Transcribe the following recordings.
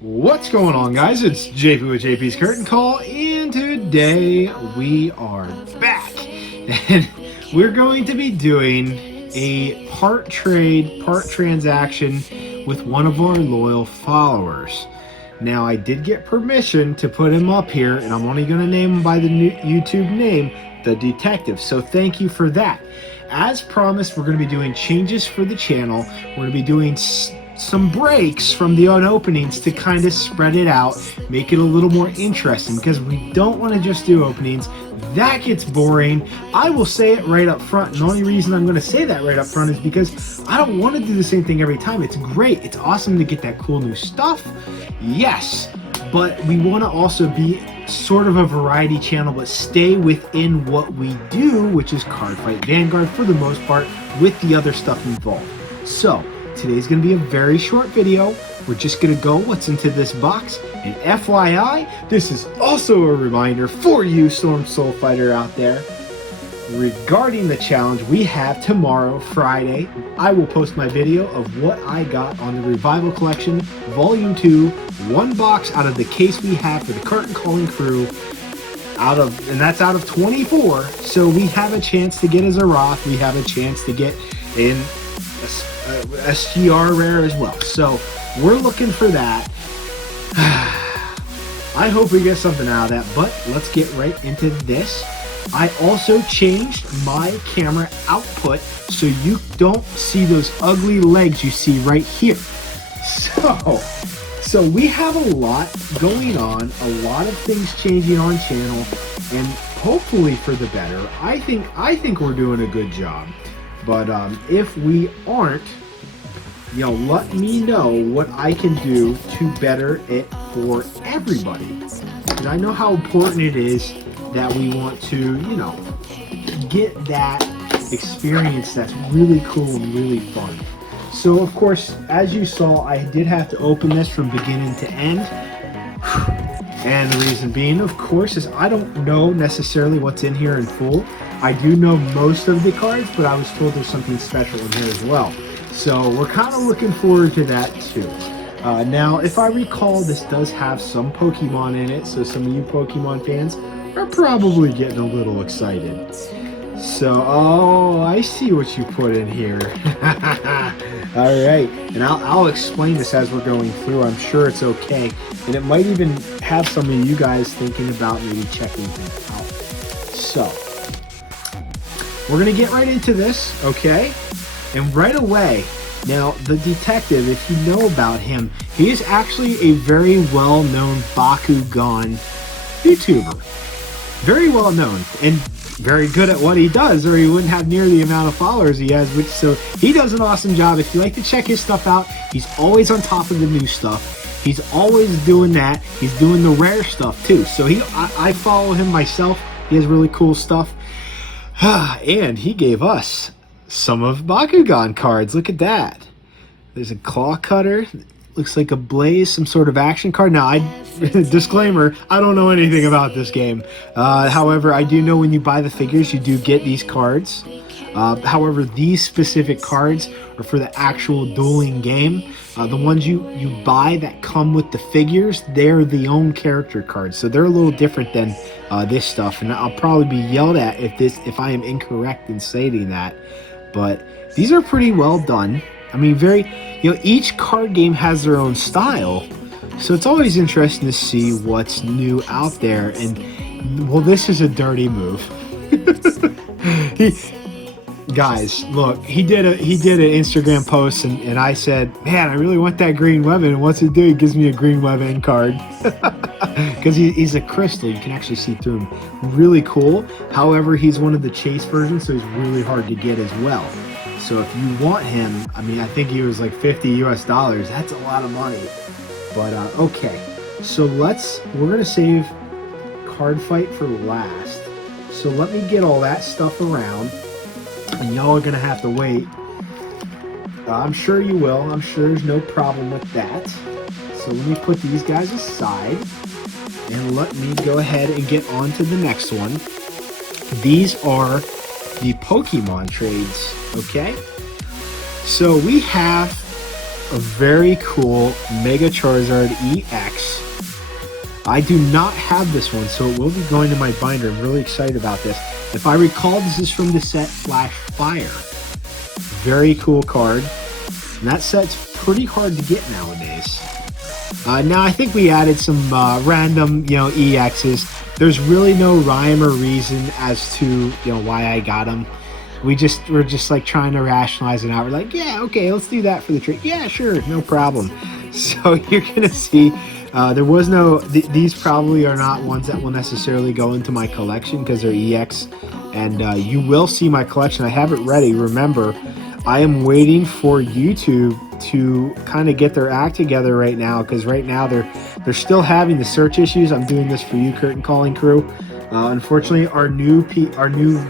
What's going on, guys? It's JP with JP's Curtain Call, and today we are back. And we're going to be doing a part trade, part transaction with one of our loyal followers. Now, I did get permission to put him up here, and I'm only going to name him by the new YouTube name, The Detective. So thank you for that. As promised, we're going to be doing changes for the channel. We're going to be doing some breaks from the unopenings to kind of spread it out, make it a little more interesting, because we don't want to just do openings. That gets boring. I will say it right up front, and the only reason I'm going to say that right up front is because I don't want to do the same thing every time. It's great. It's awesome to get that cool new stuff. Yes, but we want to also be sort of a variety channel, but stay within what we do, which is Card Fight Vanguard for the most part, with the other stuff involved. So today's going to be a very short video. We're just going to go what's into this box. And FYI, this is also a reminder for you Storm Soul Fighter out there. Regarding the challenge we have tomorrow, Friday, I will post my video of what I got on the Revival Collection Volume 2, one box out of the case we have for the Curtain Calling crew, and that's out of 24. So we have a chance to get a Zeroth, we have a chance to get in SGR rare as well. So we're looking for that. I hope we get something out of that, but let's get right into this. I also changed my camera output so you don't see those ugly legs you see right here. So we have a lot going on, a lot of things changing on channel, and hopefully for the better. I think we're doing a good job. But if we aren't, let me know what I can do to better it for everybody. And I know how important it is that we want to, get that experience that's really cool and really fun. So, of course, as you saw, I did have to open this from beginning to end. And the reason being, of course, is I don't know necessarily what's in here in full. I do know most of the cards, but I was told there's something special in here as well. So we're kind of looking forward to that too. Now, if I recall, this does have some Pokemon in it, so some of you Pokemon fans are probably getting a little excited. So, oh, I see what you put in here. All right, and I'll explain this as we're going through. I'm sure it's okay, and it might even have some of you guys thinking about maybe checking things out. So, we're gonna get right into this, okay? And right away, now the detective, if you know about him, he is actually a very well-known Bakugan YouTuber. Very well known and very good at what he does, or he wouldn't have near the amount of followers he has, so he does an awesome job. If you like to check his stuff out, he's always on top of the new stuff. He's always doing that. He's doing the rare stuff too. So I follow him myself. He has really cool stuff. And he gave us some of Bakugan cards. Look at that. There's a claw cutter. Looks like a Blaze, some sort of action card. Now, disclaimer, I don't know anything about this game. However, I do know when you buy the figures, you do get these cards. However, these specific cards are for the actual dueling game. The ones you buy that come with the figures, they're the own character cards. So they're a little different than this stuff. And I'll probably be yelled at if I am incorrect in stating that. But these are pretty well done. I mean, each card game has their own style, so it's always interesting to see what's new out there. And well, this is a dirty move. Guys, look, he did an Instagram post, and I said, man, I really want that green weapon. And what's it do? He gives me a green weapon card because he's a crystal. You can actually see through him. Really cool. However, he's one of the chase versions, so he's really hard to get as well. So if you want him, I mean, I think he was like $50 US. That's a lot of money. But okay, so we're gonna save Card Fight for last. So let me get all that stuff around, and y'all are gonna have to wait. I'm sure you will. I'm sure there's no problem with that. So let me put these guys aside, and let me go ahead and get on to the next one. These are the Pokemon trades, okay? So we have a very cool Mega Charizard EX. I do not have this one, so it will be going to my binder. I'm really excited about this. If I recall, this is from the set Flash Fire. Very cool card. And that set's pretty hard to get nowadays. Now, I think we added some random, EXs. There's really no rhyme or reason as to, why I got them. We're just like trying to rationalize it out. We're like, yeah, okay, let's do that for the trick. Yeah, sure, no problem. So you're gonna see, there was no. These probably are not ones that will necessarily go into my collection because they're EX, and you will see my collection. I have it ready. Remember, I am waiting for YouTube to kind of get their act together right now, because right now they're still having the search issues. I'm doing this for you, curtain calling crew. Unfortunately, our new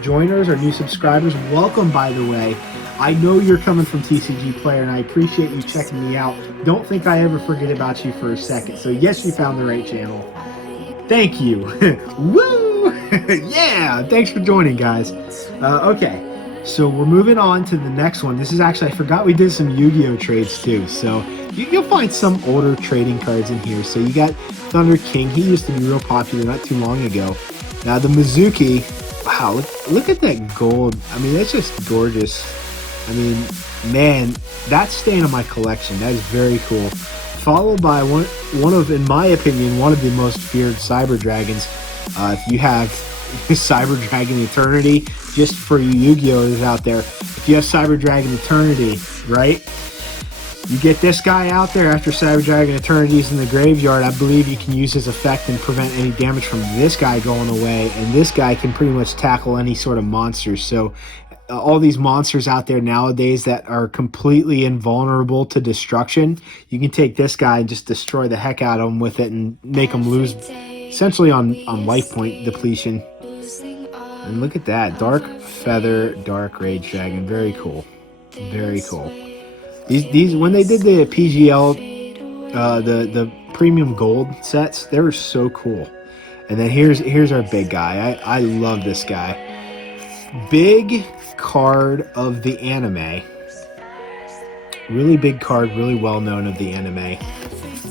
joiners, our new subscribers, welcome, by the way. I know you're coming from TCG Player, and I appreciate you checking me out. Don't think I ever forget about you for a second. So yes, you found the right channel. Thank you. Woo! Yeah, thanks for joining, guys. Okay. So we're moving on to the next one. This is actually, I forgot we did some Yu-Gi-Oh trades too. So you'll find some older trading cards in here. So you got Thunder King. He used to be real popular not too long ago. Now the Mizuki, wow, look at that gold. I mean, that's just gorgeous. I mean, man, that's staying in my collection. That is very cool. Followed by one of, in my opinion, one of the most feared Cyber Dragons. If you have Cyber Dragon Eternity, just for you Yu-Gi-Ohs out there, if you have Cyber Dragon Eternity, right, you get this guy out there after Cyber Dragon Eternity is in the graveyard. I believe you can use his effect and prevent any damage from this guy going away, and this guy can pretty much tackle any sort of monsters. So all these monsters out there nowadays that are completely invulnerable to destruction, you can take this guy and just destroy the heck out of them with it and make them lose essentially on life point depletion. And look at that, Dark Feather, Dark Rage Dragon. Very cool. Very cool. These when they did the PGL, the premium gold sets, they were so cool. And then here's our big guy. I love this guy. Big card of the anime. Really big card, really well known of the anime.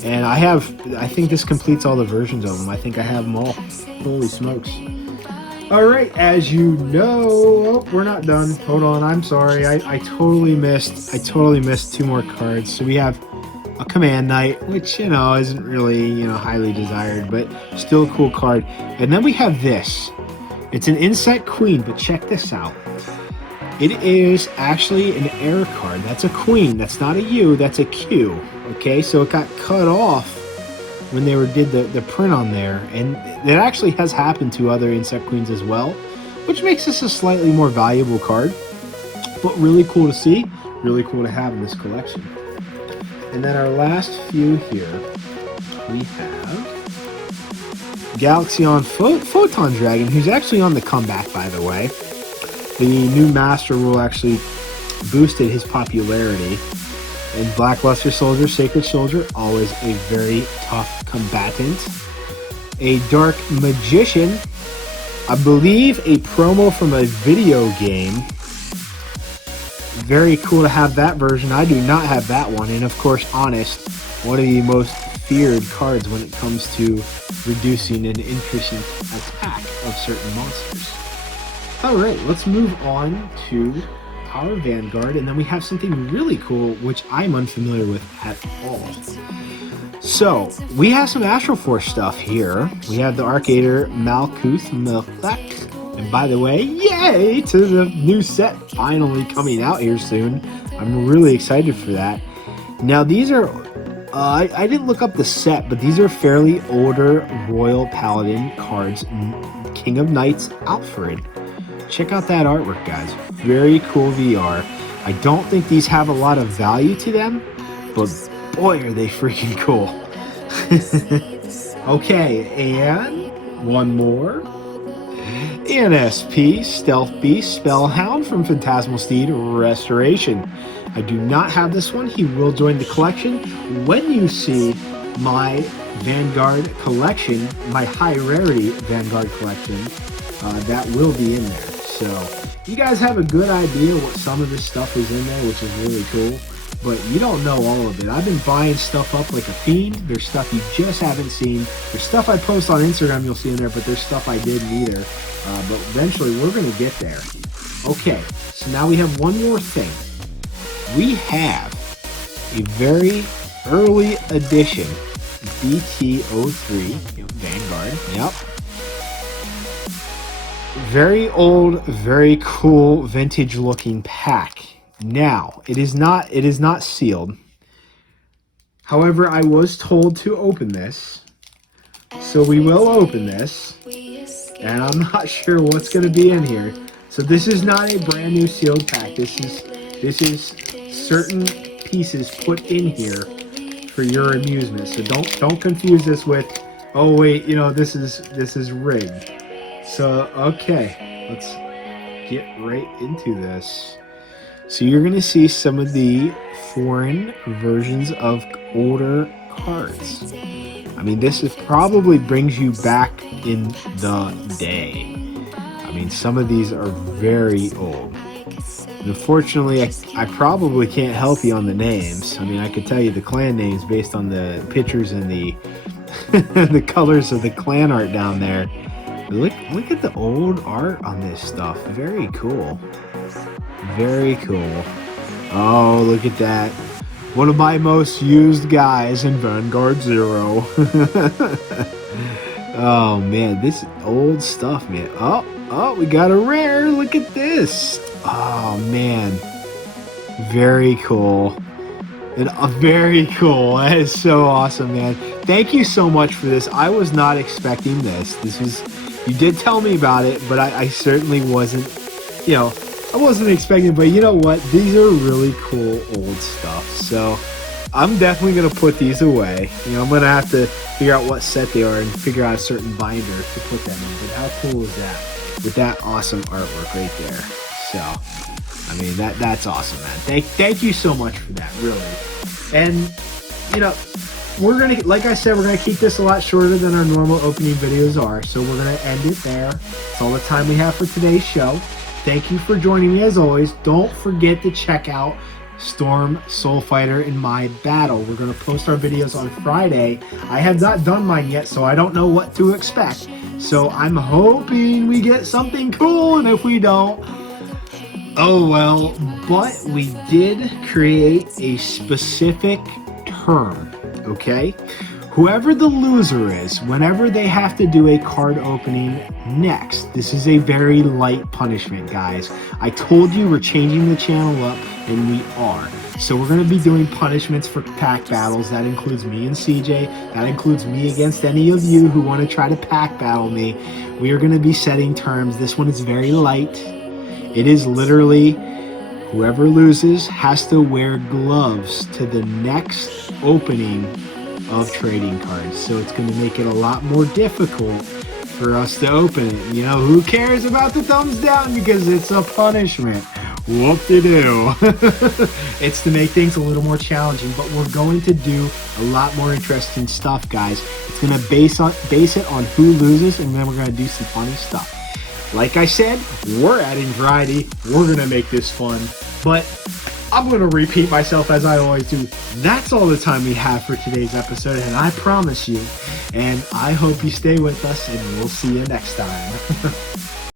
And I think this completes all the versions of them. I think I have them all. Holy smokes. Alright, as you know, oh, we're not done. Hold on, I'm sorry. I totally missed two more cards. So we have a Command Knight, which, isn't really, highly desired, but still a cool card. And then we have this. It's an Insect Queen, but check this out. It is actually an air card. That's a queen. That's not a U, that's a Q. Okay, so it got cut off when they did the print on there, and it actually has happened to other Insect Queens as well, which makes this a slightly more valuable card, but really cool to see, really cool to have in this collection. And then our last few here, we have Galaxion Photon Dragon, who's actually on the comeback, by the way. The new Master Rule actually boosted his popularity. And Black Luster Soldier, Sacred Soldier, always a very tough combatant. A Dark Magician, I believe a promo from a video game. Very cool to have that version. I do not have that one. And of course, Honest, one of the most feared cards when it comes to reducing and increasing attack of certain monsters. Alright, let's move on to our Vanguard, and then we have something really cool which I'm unfamiliar with at all. So we have some Astral Force stuff here. We have the Arcader Malkuth Melek, and by the way, yay to the new set finally coming out here soon. I'm really excited for that. Now these are I didn't look up the set, but these are fairly older Royal Paladin cards. King of Knights Alfred. Check out that artwork, guys. Very cool VR. I don't think these have a lot of value to them, but boy, are they freaking cool. Okay, and one more. ENSP, Stealth Beast, Spellhound from Phantasmal Steed Restoration. I do not have this one. He will join the collection when you see my Vanguard collection, my high rarity Vanguard collection. That will be in there. So you guys have a good idea what some of this stuff is in there, which is really cool. but you don't know all of it. I've been buying stuff up like a fiend. There's stuff you just haven't seen. There's stuff I post on Instagram you'll see in there, but there's stuff I didn't either. But eventually we're going to get there. Okay, so now we have one more thing. We have a very early edition BT03 Vanguard. Yep. Very old, very cool, vintage looking pack. Now, it is not sealed. However, I was told to open this. So we will open this. And I'm not sure what's going to be in here. So this is not a brand new sealed pack. This is certain pieces put in here for your amusement. So don't confuse this with, oh wait, this is rigged. So okay, let's get right into this. So you're gonna see some of the foreign versions of older cards. I mean, this is probably brings you back in the day. I mean, some of these are very old. And unfortunately, I probably can't help you on the names. I mean, I could tell you the clan names based on the pictures and the the colors of the clan art down there. But look at the old art on this stuff. Very cool. Very cool. Oh, look at that. One of my most used guys in Vanguard 0. Oh, man. This old stuff, man. Oh, we got a rare. Look at this. Oh, man. Very cool. And very cool. That is so awesome, man. Thank you so much for this. I was not expecting this. You did tell me about it, but I certainly wasn't, I wasn't expecting it. But you know what? These are really cool old stuff. So I'm definitely going to put these away. I'm going to have to figure out what set they are and figure out a certain binder to put them in. But how cool is that? With that awesome artwork right there. So, I mean, that's awesome, man. Thank you so much for that, really. And, we're going to, like I said, we're going to keep this a lot shorter than our normal opening videos are. So we're going to end it there. That's all the time we have for today's show. Thank you for joining me as always. Don't forget to check out Storm, Soul Fighter, and My Battle. We're going to post our videos on Friday. I have not done mine yet, so I don't know what to expect. So I'm hoping we get something cool, and if we don't, oh well. But we did create a specific term, okay? Whoever the loser is, whenever they have to do a card opening next, this is a very light punishment, guys. I told you we're changing the channel up, and we are. So we're going to be doing punishments for pack battles. That includes me and CJ. That includes me against any of you who want to try to pack battle me. We are going to be setting terms. This one is very light. It is literally whoever loses has to wear gloves to the next opening of trading cards. So it's going to make it a lot more difficult for us to open it. Who cares about the thumbs down because it's a punishment. Whoop-de-doo. It's to make things a little more challenging, but we're going to do a lot more interesting stuff, guys. It's going to base it on who loses, and then we're going to do some funny stuff. Like I said, we're adding variety. We're going to make this fun, but I'm going to repeat myself as I always do. That's all the time we have for today's episode, and I promise you, and I hope you stay with us, and we'll see you next time.